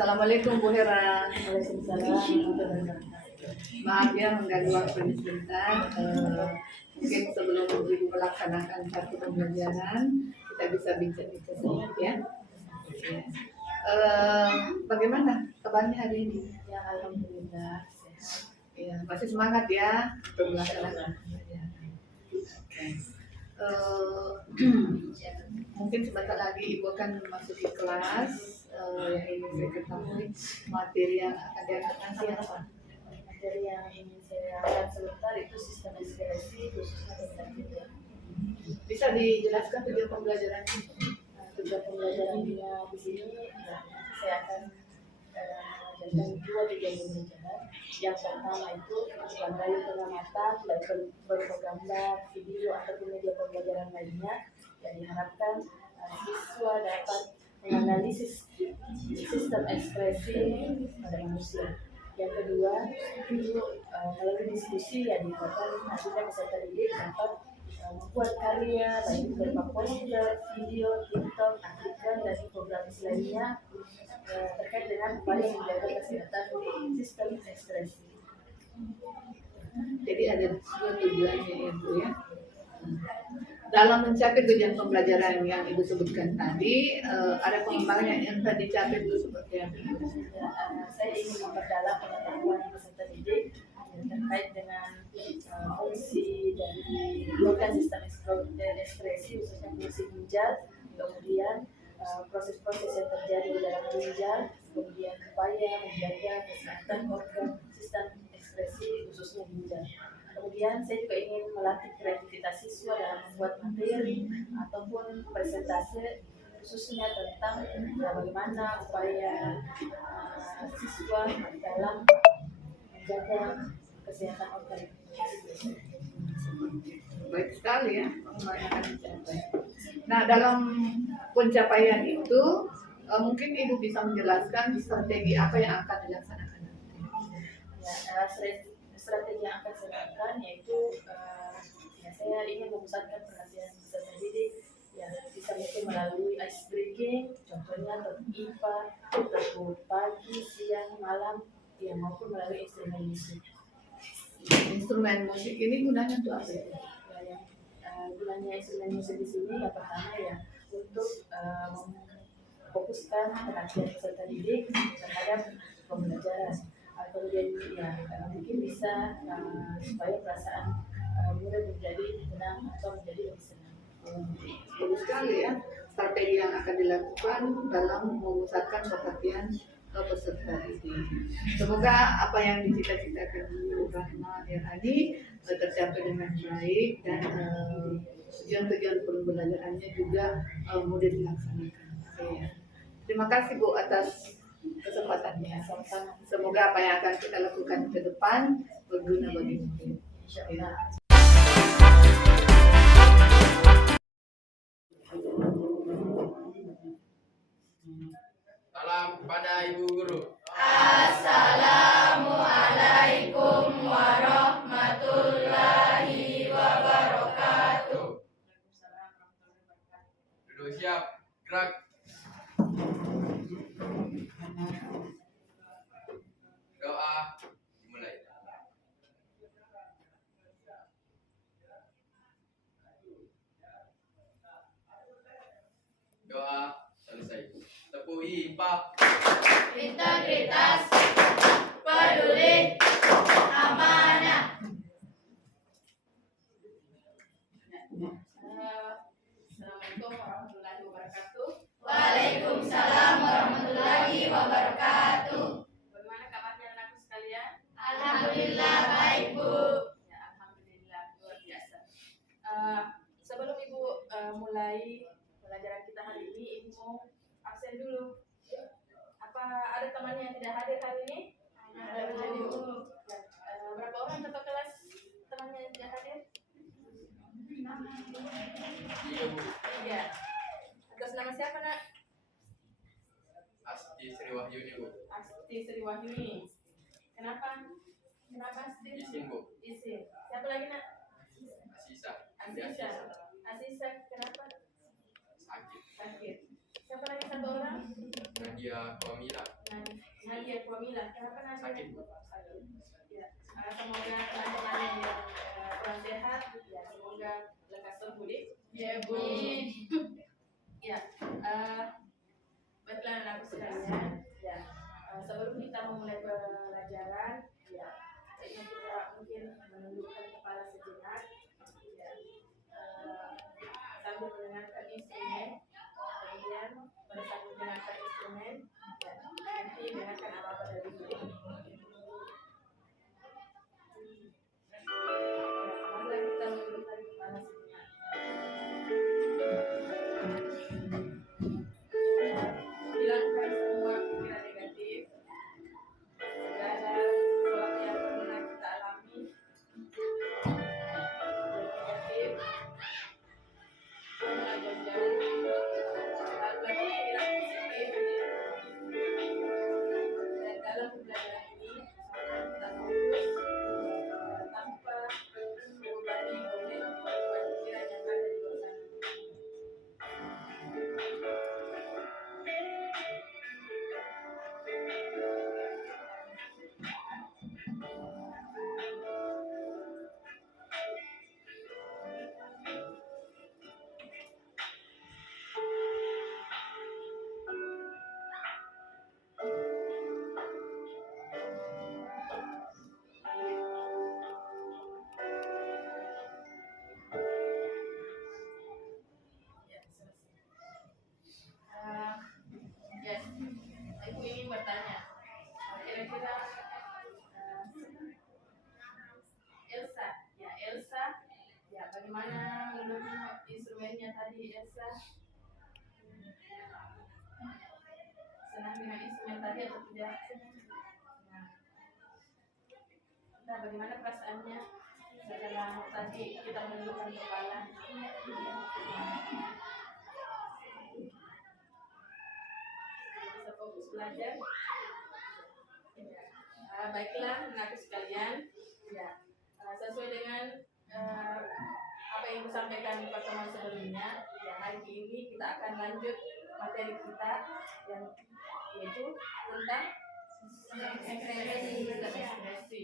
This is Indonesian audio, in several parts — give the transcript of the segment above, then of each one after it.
Assalamualaikum Bu Hera. Waalaikumsalam. Maaf ya mengganggu waktu sebentar. Mungkin sebelum Ibu melaksanakan satu pembelajaran, kita bisa bincang-bincang sedikit ya. Bagaimana kabarnya hari ini? Ya, alhamdulillah sehat. Ya, masih semangat ya untuk melaksanakan pembelajaran. Mungkin sebentar lagi Ibu akan memasuki kelas. Yang ingin saya ketahui materi yang akan diangkat nanti apa? Materi yang ingin saya angkat sebentar itu sistem ekspresi khususnya tentang video. Bisa dijelaskan tujuan pembelajarannya? Tujuan pembelajarannya di sini ya, saya akan mengajarkan dua tujuan pembelajaran. Yang pertama itu melalui pengamatan baik berupa gambar, video ataupun media pembelajaran lainnya yang diharapkan siswa dapat menganalisis sistem ekspresi pada manusia. Yang kedua itu melalui diskusi yang diharapkan nantinya peserta didik dapat membuat karya baik berupa poster, video, TikTok, artikel dan infografis lainnya terkait dengan upaya menjaga kesehatan sistem ekspresi. Jadi ada dua tujuannya ya Bu ya. Dalam mencapai tujuan pembelajaran yang Ibu sebutkan tadi, ada pengembangan yang telah dicapai itu seperti apa? Saya ingin memperdalam pengetahuan peserta didik terkait dengan fungsi dari organ sistem ekspresi khususnya fungsi ginjal, kemudian proses-proses yang terjadi di dalam ginjal, kemudian upaya menjaga kesehatan organ sistem ekspresi khususnya ginjal. Kemudian saya juga ingin melatih kreativitas siswa dalam membuat materi ataupun presentase khususnya tentang bagaimana upaya siswa dalam menjaga kesehatan organ. Baik sekali ya, pengembangan akan dicapai. Nah, dalam pencapaian itu, mungkin Ibu bisa menjelaskan strategi apa yang akan dilaksanakan. Ya, strategi yang akan saya lakukan yaitu saya ingin memusatkan perhatian peserta didik ya bisa mungkin melalui ice breaking, contohnya IPA, pagi, siang, malam, ya maupun melalui instrumen musik. Instrumen musik ini gunanya untuk apa? Gunanya instrumen musik di sini yang pertama ya untuk memfokuskan perhatian peserta didik terhadap pembelajaran. Kemudian ya mungkin bisa supaya perasaan murid menjadi tenang atau menjadi lebih senang. Bagus sekali ya strategi yang akan dilakukan dalam memusatkan perhatian peserta didik. Semoga apa yang dicita-citakan Bu Rahma Irhani tercapai dengan baik dan tujuan-tujuan pembelajarannya juga mudah dilaksanakan. Terima kasih Bu atas kesempatannya. Semoga apa yang akan kita lakukan ke depan berguna bagi murid. Insyaallah. Salam kepada Ibu Guru. Assalamualaikum warahmatullahi wabarakatuh. Duduk siap, gerak. Doa dimulai. Doa selesai. Tepuhi Pak. Integritas, peduli, amanah. Assalamualaikum warahmatullahi wabarakatuh. Waalaikumsalam warahmatullahi wabarakatuh. Bagaimana kabarnya anakku sekalian? Alhamdulillah baik Bu. Ya, alhamdulillah luar biasa. Sebelum Ibu mulai pelajaran kita hari ini, Ibu mau absen dulu. Apa ada teman yang tidak hadir hari ini? Ada Bu. Berapa orang satu kelas temannya yang tidak hadir? 3. Atas nama siapa nak? Asti Sri Wahyuni Bu. Asti Sri Wahyuni. Kenapa? Kenapa Asti? Isin Bu. Isin. Siapa lagi nak? Asisa. Asisa. Asisa kenapa? Sakit. Sakit. Siapa lagi satu orang? Nadia Kamila. Nadia memanggil Pamila. Kenapa namanya? Sakit. Ya. Semoga teman-teman yang kurang sehat, ya semoga lekas sembuh deh. Ya, Bu. Ya, baiklah anak sekalian. Ya, sebelum kita memulai pelajaran, ya, saya kita mungkin menundukkan kepala sejenak. Ya, sambil mendengarkan instrumen, kemudian pada saat mendengarkan instrumen, ya, nanti dengarkan apa-apa dari diri. Marilah kita menundukkan kepala sejenak. Hilangkan semua pikiran negatif, segala sesuatu yang pernah kita alami yang negatif, mulai jauh-jauh, lalu lagi pikiran positif. Dan dalam pembelajaran ini, kita fokus tanpa membebani oleh beban pikiran yang ada di luar sana. Ya, selesai. Yes, Ibu ingin bertanya, kira-kira Elsa, ya bagaimana menurut instrumennya tadi Elsa? Senang dengan instrumen tadi atau tidak? Nah, bagaimana perasaannya setelah tadi kita menundukkan kepala? Bisa fokus belajar. Baiklah, anakku sekalian. Ya, sesuai dengan apa yang disampaikan di pertemuan sebelumnya, ya hari ini kita akan lanjut materi kita yang yaitu tentang ekspresi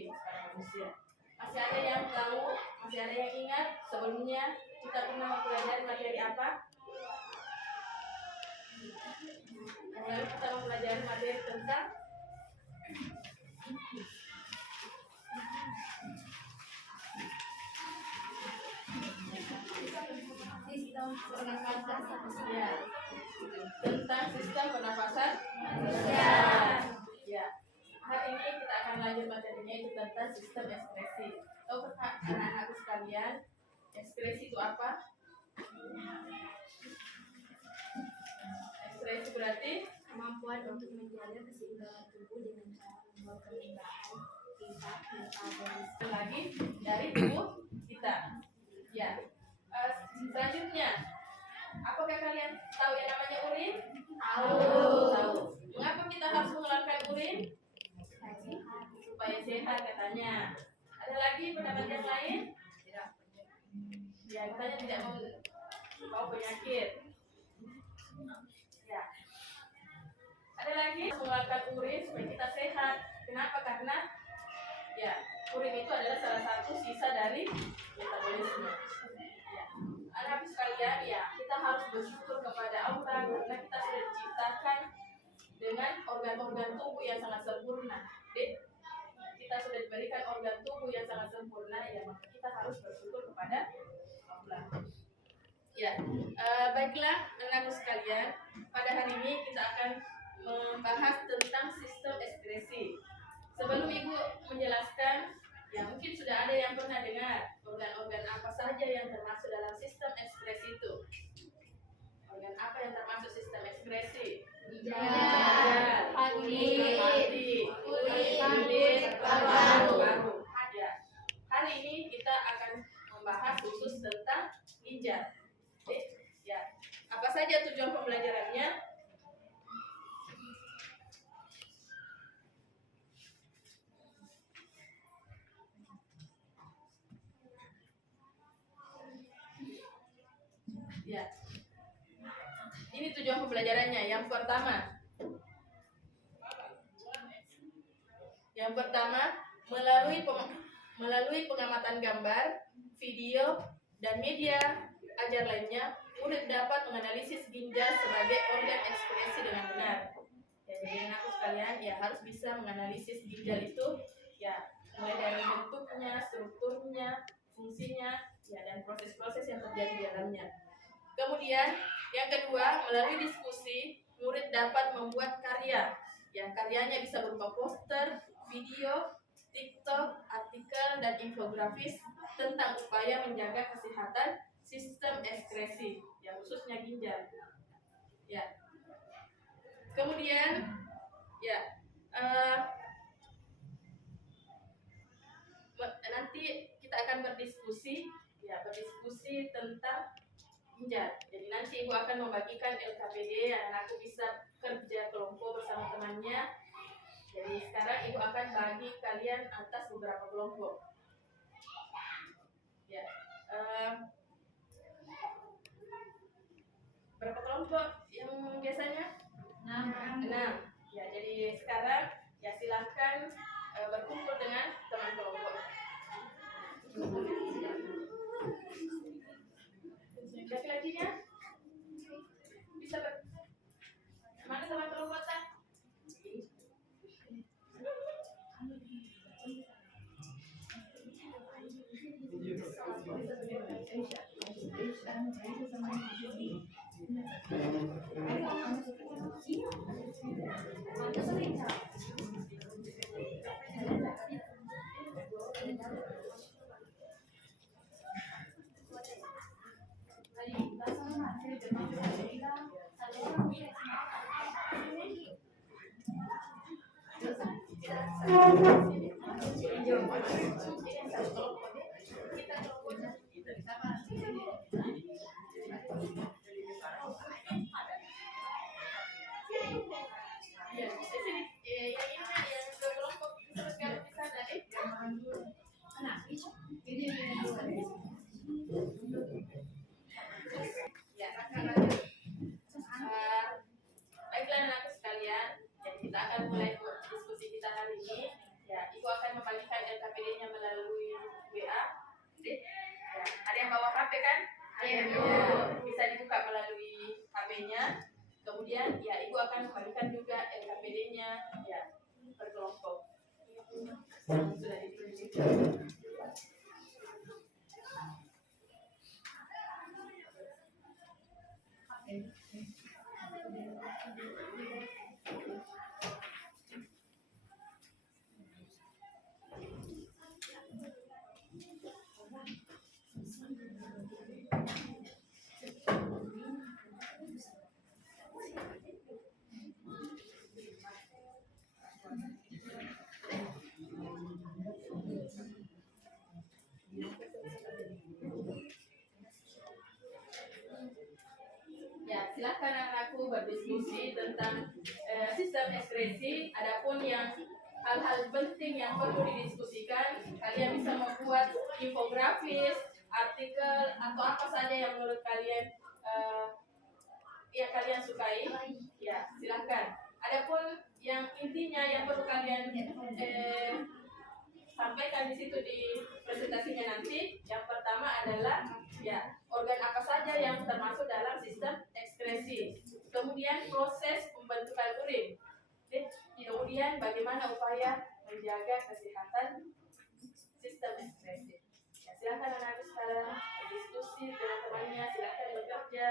pada manusia. Masih ada yang tahu? Masih ada yang ingat sebelumnya kita pernah mempelajari materi apa? Lalu kita mempelajari materi tentang Sistem pernafasan ya, tentang sistem pernafasan manusia. Ya, hari ini kita akan lanjut materinya itu tentang sistem ekspresi. Tahu anak-anakku sekalian, ekspresi itu apa? Ekspresi berarti Kemampuan untuk menjaga keseimbangan tubuh dengan cara membuat perubahan sifat metabolisme. lagi dari tubuh kita. Ya, selanjutnya, apakah kalian tahu yang namanya urin? Tahu. Mengapa kita harus mengeluarkan urin? Supaya sehat katanya. Ada lagi pendapat yang lain? Ya, katanya tidak mau penyakit. Ya. Ada lagi mengeluarkan urin supaya kita sehat. Kenapa? Karena ya, urin itu adalah salah satu sisa dari metabolisme. Ya. Anak sekalian, ya, kita harus bersyukur kepada Allah karena kita sudah diciptakan dengan organ-organ tubuh yang sangat sempurna. Kita sudah diberikan organ tubuh yang sangat sempurna, ya, maka kita harus bersyukur kepada Allah. Ya, baiklah anak sekalian, pada hari ini kita akan membahas tentang sistem ekspresi. Sebelum Ibu menjelaskan, ya mungkin sudah ada yang pernah dengar organ-organ apa saja yang termasuk dalam sistem ekspresi itu. Organ apa yang termasuk sistem ekspresi? Ginjal, hati, kulit, paru-paru. Ya. Hari ini kita akan membahas khusus tentang ginjal. Ya. Apa saja tujuan pembelajarannya? Ya. Ini tujuan pembelajarannya. Yang pertama, Yang pertama, melalui pengamatan gambar, video, dan media ajar lainnya, murid dapat menganalisis ginjal sebagai organ ekspresi dengan benar. Ya, jadi anak sekalian ya harus bisa menganalisis ginjal itu ya mulai dari bentuknya, strukturnya, fungsinya, ya dan proses-proses yang terjadi di dalamnya. Kemudian yang kedua, melalui diskusi, murid dapat membuat karya. Yang karyanya bisa berupa poster, video, TikTok, artikel, dan infografis tentang upaya menjaga kesehatan sistem ekskresi, yang khususnya ginjal. Ya. Kemudian, ya nanti kita akan berdiskusi tentang ginjal. Jadi nanti ibu akan membagikan LKPD yang aku bisa kerja kelompok bersama temannya. Jadi sekarang ibu akan bagi kalian atas beberapa kelompok. Ya, berapa kelompok yang biasanya? 6. Ya, jadi sekarang ya silahkan berkumpul dengan teman kelompok. Laki-lakinya bisa mana teman kelompok tak? Baiklah anakku sekalian, jadi kita akan mulai diskusi kita hari ini. Ya, ibu akan membagikan LKPD-nya melalui WA. Ya, ada yang bawa HP kan? Ya, bisa dibuka melalui HP-nya. Kemudian, ya ibu akan membagikan juga LKPD-nya ya berkelompok. Sudah ditunjukkan. Ya, silakan anakku berdiskusi tentang sistem ekskresi. Adapun yang hal-hal penting yang perlu didiskusikan, kalian bisa membuat infografis, artikel, atau apa saja yang menurut kalian kalian sukai. Ya, silakan. Adapun yang intinya yang perlu kalian sampaikan di situ di presentasinya nanti, yang pertama adalah ya organ apa saja yang termasuk dalam sistem ekskresi, kemudian proses pembentukan urin, kemudian bagaimana upaya menjaga kesehatan sistem ekskresi. Ya, silakan anak-anak sekarang berdiskusi dengan temannya, silakan bekerja.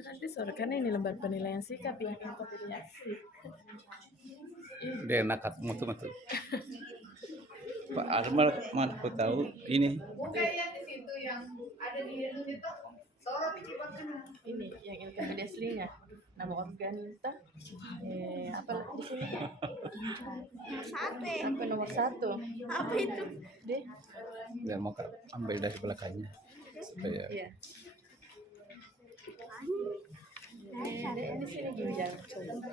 Nanti sore kan ini lembar penilaian sikap yang reaksi. Dia nakat mutu-mutu. Pak Armal mana aku tahu ini. Bukan yang di situ yang ada di itu sorot di Cibakana. Ini yang LKPD aslinya. nama organita. Apa di sini? Sate. Apa nomor 1? Apa itu? Deh. Ya mau ambil dari belakangnya supaya Iya. Di sini juga jangan coba.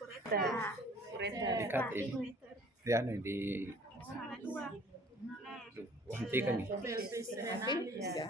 Kureta. dekat ini. Di anu di hentikan nih. Ya.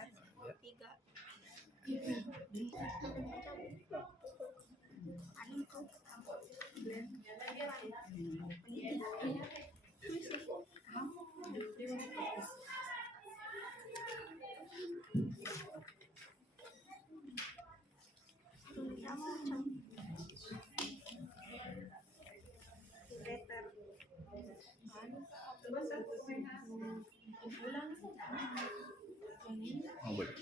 Oh, boleh.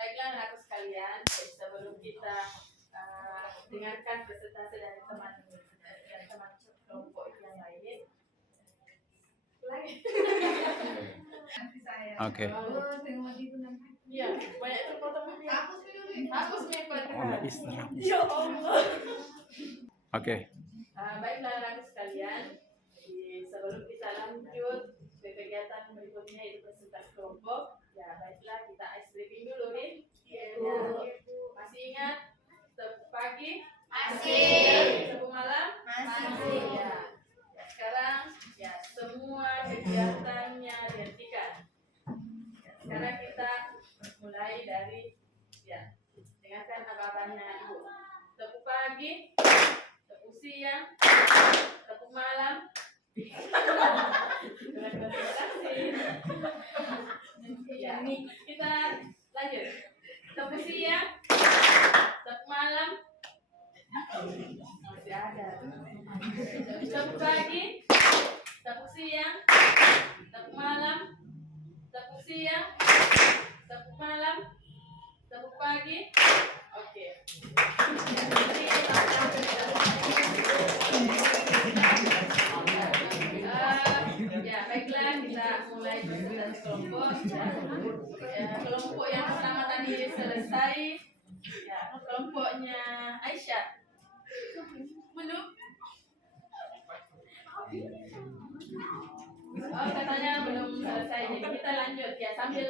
Baiklah anak sekalian, sebelum kita dengarkan presentasi dari teman kelompok yang lain. Oke. Iya, banyak terpotong. Hapus Oh, nggak istirahat. Ya Allah. Oke. Baiklah anak sekalian, sebelum kita lanjut ke kegiatan berikutnya yaitu presentasi kelompok, ya baiklah kita ice breaking dulu nih. Ya, masih ingat pagi? Masih. Sabtu malam? Masih. Ya. Sekarang ya semua kegiatannya dihentikan. Ya, sekarang kita mulai dari ya dengarkan apa-apanya Ibu. Tepuk pagi, tepuk siang, tepuk malam. Dengan konsentrasi. Ya, kita lanjut. Tepuk siang, tepuk malam. Masih ada. Tepuk pagi, tepuk siang, tepuk malam, tepuk siang, tepuk malam, tepuk pagi. Oke. Ya, baiklah kita mulai presentasi kelompok. Ya, kelompok yang pertama tadi selesai. Ya, kelompoknya Aisyah. Belum? Oh, katanya belum selesai. Jadi kita lanjut ya, sambil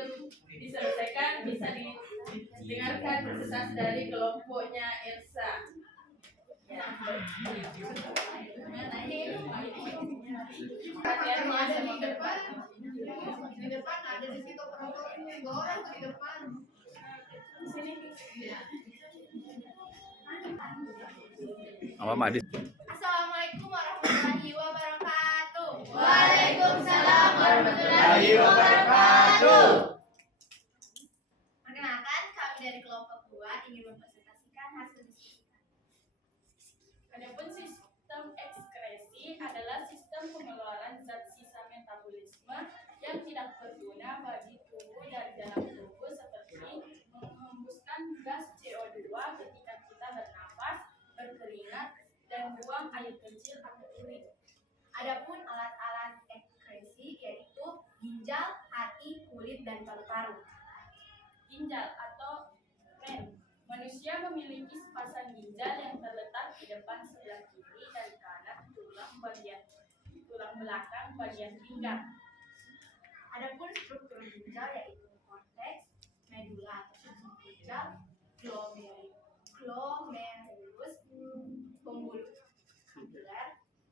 diselesaikan bisa didengarkan presentasi dari kelompoknya Elsa. Ya. Ada di depan. Di depan ada di situ penontonnya 2 orang di depan. Di sini. Apa Madis? Assalamualaikum warahmatullahi wabarakatuh. Waalaikumsalam warahmatullahi wabarakatuh. Perkenalkan, kami dari kelompok 2 ingin mempresentasikan hasil diskusi. Adapun sistem ekskresi adalah sistem pengeluaran zat sisa metabolisme yang tidak berguna bagi tubuh dari dalam tubuh seperti menghembuskan gas CO2 ketika kita bernapas, berkeringat, dan buang air kecil akibat Adapun alat-alat ekskresi yaitu ginjal, hati, kulit, dan paru-paru. Ginjal atau ren. Manusia memiliki sepasang ginjal yang terletak di depan sebelah kiri dan kanan tulang belakang bagian pinggang. Adapun struktur ginjal yaitu korteks, medula atau sumsum ginjal, glomerulus, pembuluh kapiler,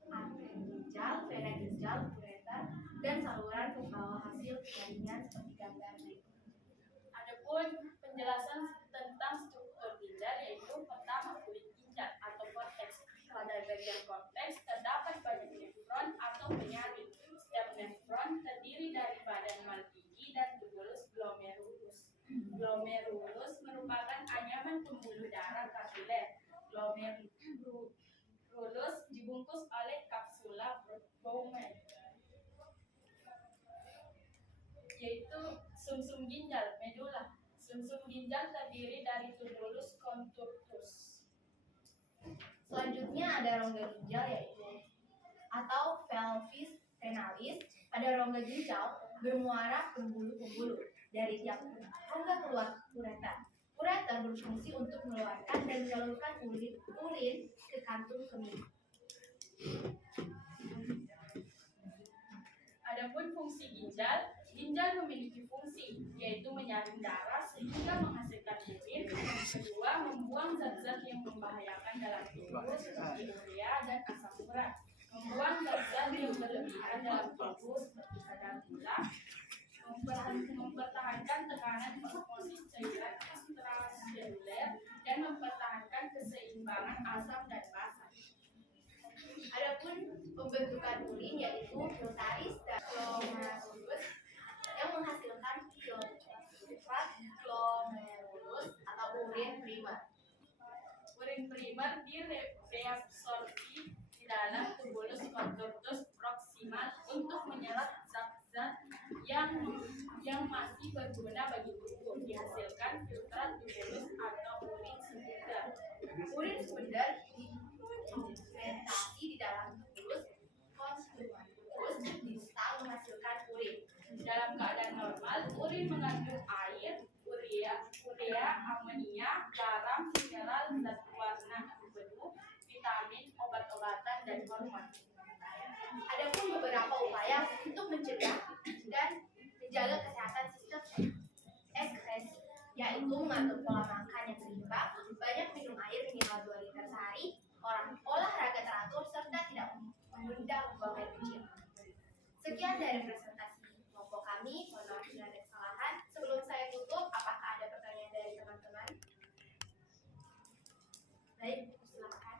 arteri ginjal, vena ginjal, ureter, dan saluran pembawa hasil jaringan seperti gambar berikut. Adapun penjelasan tentang struktur ginjal yaitu pertama kulit ginjal atau korteks. Pada bagian korteks terdapat banyak nefron atau penyaring. Setiap nefron terdiri dari badan malpighi dan tubulus glomerulus. Glomerulus merupakan anyaman pembuluh darah kapiler. Glomerulus dibungkus oleh kapsula Bowman, yaitu sumsum ginjal medula. Sumsum ginjal terdiri dari tubulus contortus. Selanjutnya ada rongga ginjal yaitu atau pelvis renalis. Pada rongga ginjal bermuara pembuluh-pembuluh. Dari tiap rongga keluar ureter. Ureter berfungsi untuk mengeluarkan dan menyalurkan urin ke kantung kemih. Adapun fungsi ginjal, ginjal memiliki fungsi yaitu menyaring darah sehingga menghasilkan urin. Kedua, membuang zat-zat yang membahayakan dalam tubuh seperti urea dan asam urat. Membuang zat-zat yang berlebihan dalam tubuh seperti kadar gula. Mempertahankan tekanan osmosis cairan ekstraseluler dan mempertahankan keseimbangan asam dan basa. Adapun pembentukan urin yaitu filtraris dan glomerulus yang menghasilkan filtrat glomerulus atau urin primer. Urin primer direabsorpsi di dalam tubulus contortus proximal untuk menyerap zat-zat yang masih berguna bagi tubuh. Dihasilkan filtrat tubulus atau urin sekunder. Urin sekunder difermentasi di dalam tubulus contortus distal menghasilkan urin. Dalam keadaan normal, urin mengandung air, urea, amonia, garam, mineral, zat warna beru, vitamin, obat-obatan, dan hormon. Adapun beberapa upaya untuk mencegah dan menjaga kesehatan sistem ekskresi yaitu mengatur pola makan yang seimbang, banyak minum air minimal 2 liter sehari, olahraga teratur, serta tidak menunda buang air kecil. Sekian dari presentasi kelompok kami. Mohon maaf bila ada kesalahan. Sebelum saya tutup, apakah ada pertanyaan dari teman-teman? Baik, silakan.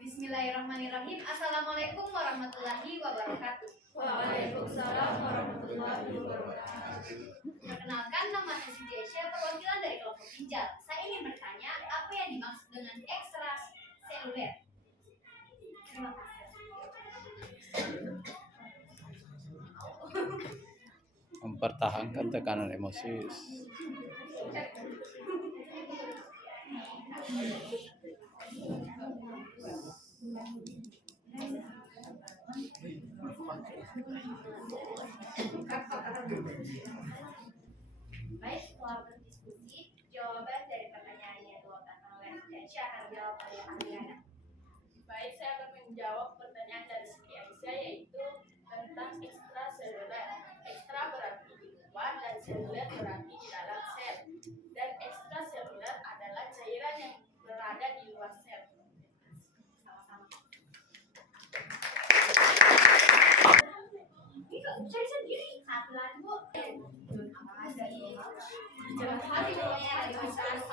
Bismillahirrahmanirrahim. Assalamualaikum warahmatullahi wabarakatuh. Waalaikumsalam warahmatullahi wabarakatuh. Perkenalkan, nama saya Siti Aisyah, perwakilan dari kelompok ginjal. Saya ingin bertanya, apa yang dimaksud dengan ekstraseluler? Terima kasih. Mempertahankan tekanan emosi. Baik, setelah berdiskusi, jawaban dari pertanyaan yang dilakukan oleh Aisyah akan dijawab oleh Ariana. Baik, saya akan menjawab pertanyaan dari Siti Aisyah yaitu tentang ekstraseluler. Ekstra berarti di luar dan seluler berarti di dalam sel. Dan ekstraseluler adalah cairan yang berada di luar sel. Sama-sama. Ini kok cari sendiri? Satu lagi, Bu. Jangan hati pokoknya registrasi.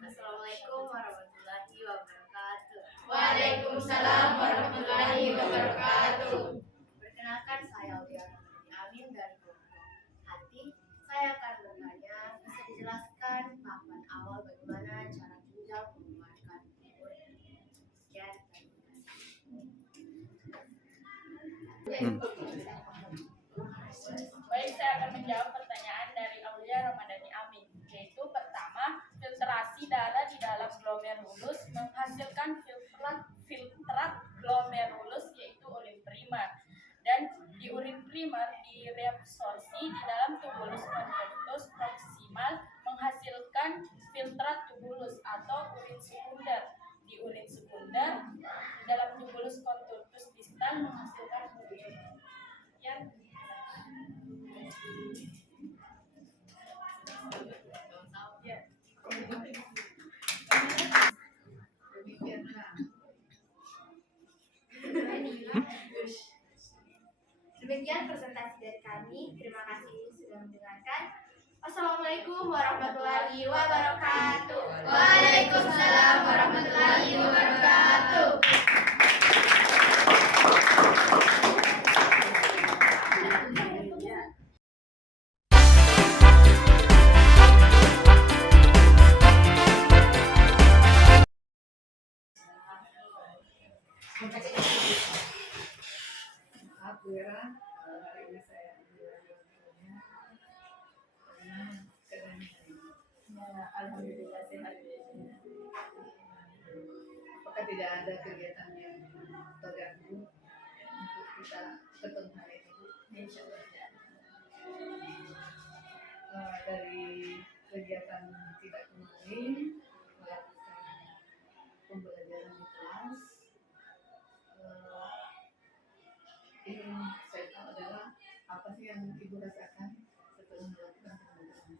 Assalamualaikum warahmatullahi wabarakatuh. Waalaikumsalam warahmatullahi wabarakatuh. Perkenalkan, saya Liana Amin dari kelompok hati. Saya akan bertanya, bisa dijelaskan tahapan awal bagaimana Baik, saya akan menjawab pertanyaan dari Aulia Ramadhani Amin, yaitu pertama, filtrasi darah di dalam glomerulus menghasilkan filtrat glomerulus yaitu urin primer, dan di urin primer direabsorpsi di dalam tubulus conductus proximal menghasilkan filtrat tubulus atau urin sekunder. Di urin sekunder di dalam tubulus conductus distal menghasilkan urin. Yang Demikianlah. Demikian presentasi dari kami. Terima kasih sudah mendengarkan. Assalamualaikum warahmatullahi wabarakatuh. Waalaikumsalam warahmatullahi wabarakatuh. Maaf Bu Era, hari ini saya ambil waktunya karena keadaan Ya, alhamdulillah sehat. apakah tidak ada kegiatan yang terganggu untuk kita ketemu hari ini Bu? Insya Allah ya. Dari kegiatan kita kemarin melakukan pembelajaran di kelas, ini saya tahu adalah apa sih yang Ibu rasakan setelah melakukan pembelajaran?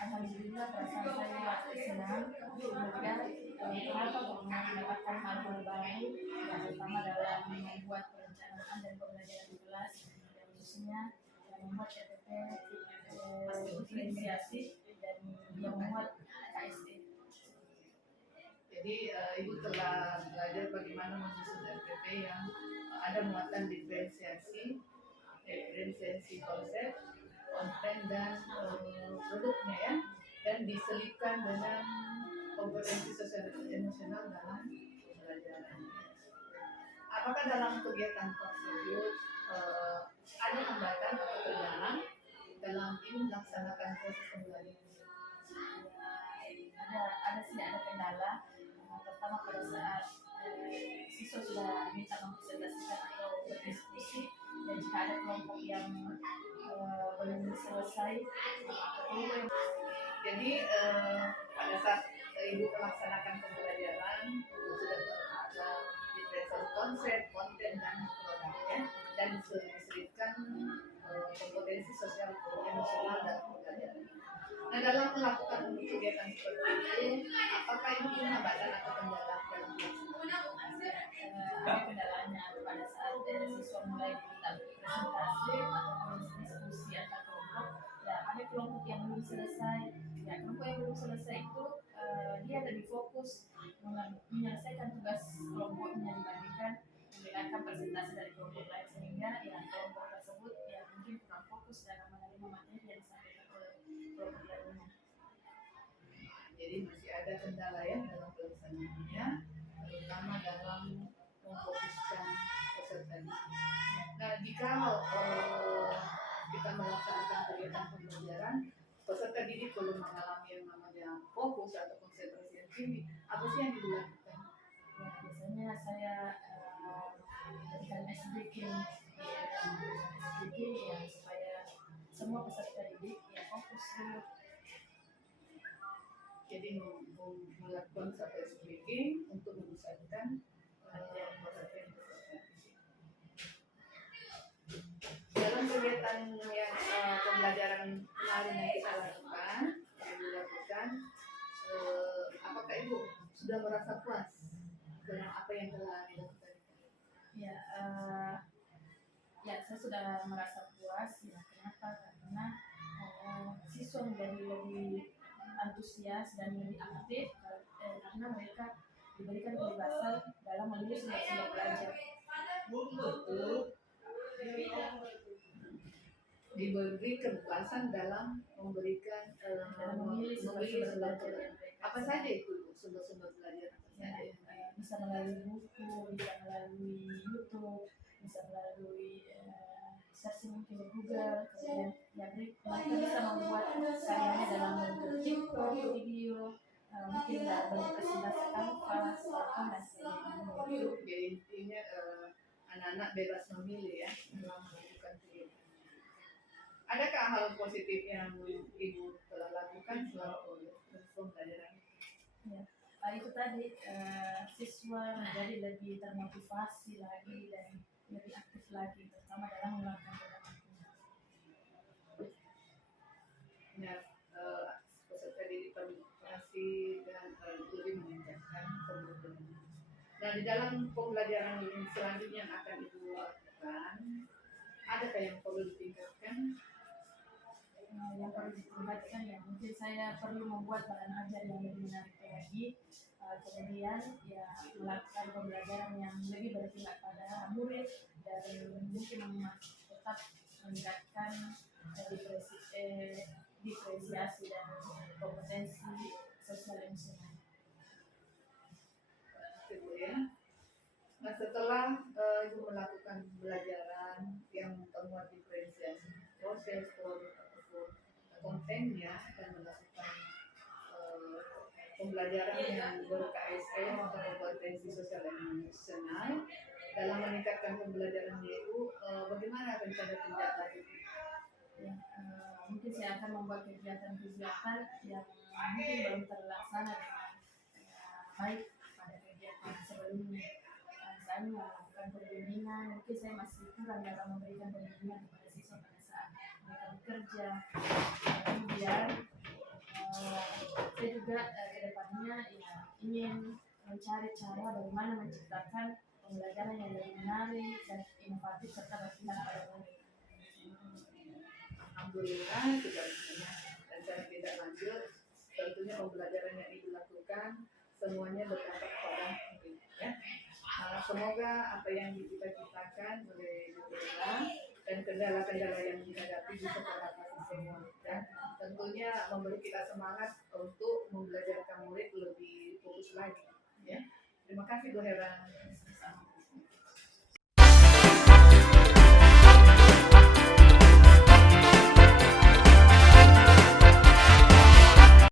Alhamdulillah perasaan saya senang. Kemudian kenapa mendapatkan hal-hal baru, yang pertama dalam membuat perencanaan dan pembelajaran di kelas, dan khususnya yang membuat CPT diferensiasi dan yang membuat KSD. Jadi Ibu telah belajar bagaimana menyusun RPP yang ada muatan diferensiasi konsep, konten dan produknya ya, dan diselipkan dengan kompetensi sosial dan emosional dalam pembelajaran. Apakah dalam kegiatan tersebut ada hambatan atau kendala dalam Ibu melaksanakan proses pembelajaran? Ada kendala. Pertama pada saat siswa sudah diminta mempresentasikan atau berdiskusi, dan jika ada kelompok yang belum selesai Jadi pada saat Ibu melaksanakan pembelajaran sudah ada diferensiasi konsep, konten dan produknya, dan diselipkan kompetensi sosial emosional dalam pembelajaran. Nah, dalam melakukan kegiatan seperti itu, apakah Ibu punya hambatan atau kendala dalam ada kendalanya pada saat siswa mulai diminta presentasi ataupun diskusi antar kelompok. Ya, ada kelompok yang belum selesai. Ya, kelompok yang belum selesai itu dia lebih fokus menyelesaikan tugas kelompoknya dibandingkan mendengarkan presentasi dari kelompok lain, sehingga ya kelompok tersebut ya mungkin kurang fokus dalam menerima materi yang disampaikan oleh kelompok lainnya. Jadi masih ada kendala ya dalam pelaksanaannya, terutama dalam memfokuskan peserta didik. Nah, jika kita melaksanakan kegiatan pembelajaran, peserta didik belum mengalami yang namanya fokus atau konsentrasi yang tinggi, apa sih yang dilakukan? Ya, biasanya saya berikan ice breaking ya, supaya semua peserta didik ya fokus dulu. Jadi melakukan satu speaking untuk memusatkan peserta yang dalam kegiatan yang pembelajaran kemarin yang kita lakukan, apakah Ibu sudah merasa puas dengan apa yang telah dilakukan? Ya, ya saya sudah merasa puas. Ya, kenapa? Karena siswa menjadi lebih antusias dan lebih aktif karena mereka diberikan kebebasan dalam memilih sumber-sumber belajar. Diberi kebebasan dalam memberikan memilih sumber belajar. Apa saja itu sumber-sumber belajar? Ya, bisa melalui buku, bisa melalui YouTube, bisa melalui searching mungkin di Google, kemudian ya, mereka bisa membuat karyanya dalam bentuk TikTok, video, mungkin dalam bentuk presentasi kanvas, maupun hasil. Jadi intinya anak-anak bebas memilih ya dalam melakukan kegiatan. Adakah hal positif yang ibu telah lakukan selama pembelajaran? Ya. Itu tadi siswa menjadi lebih termotivasi lagi dan lebih aktif lagi, terutama dalam melakukan pendampingan. Ya, peserta didik termotivasi dan lebih meningkatkan pembelajaran. Nah, di dalam pembelajaran yang selanjutnya yang akan ibu lakukan, adakah yang perlu ditingkatkan? Yang perlu ditingkatkan ya mungkin saya perlu membuat bahan ajar yang lebih menarik lagi, kemudian ya melakukan pembelajaran yang lebih berpihak pada murid dan mungkin tetap meningkatkan diferensiasi dan kompetensi sosial emosional. Gitu ya. Nah, setelah ibu melakukan pembelajaran yang memuat diferensiasi proses produk ataupun kontennya dan melakukan pembelajaran yang ber-KSM atau kompetensi sosial dan emosional dalam meningkatkan pembelajaran ibu, bagaimana rencana tindak lanjut? Ya, mungkin saya akan membuat kegiatan-kegiatan yang mungkin belum terlaksana dengan baik pada kegiatan sebelumnya. Saya melakukan pembimbingan, mungkin saya masih kurang dalam memberikan pembimbingan kepada siswa pada saat mereka bekerja. Kemudian saya juga kedepannya ya ingin mencari cara bagaimana menciptakan pembelajaran yang lebih menarik dan inovatif serta berpihak pada murid. Alhamdulillah sudah banyak rencana tindak lanjut. Tentunya pembelajaran yang ibu lakukan semuanya berdampak kepada murid ya. Semoga apa yang dicita-citakan oleh ibu dan kendala-kendala yang dihadapi bisa teratasi semua dan tentunya memberi kita semangat untuk membelajarkan murid lebih fokus lagi ya. Terima kasih Bu Hera.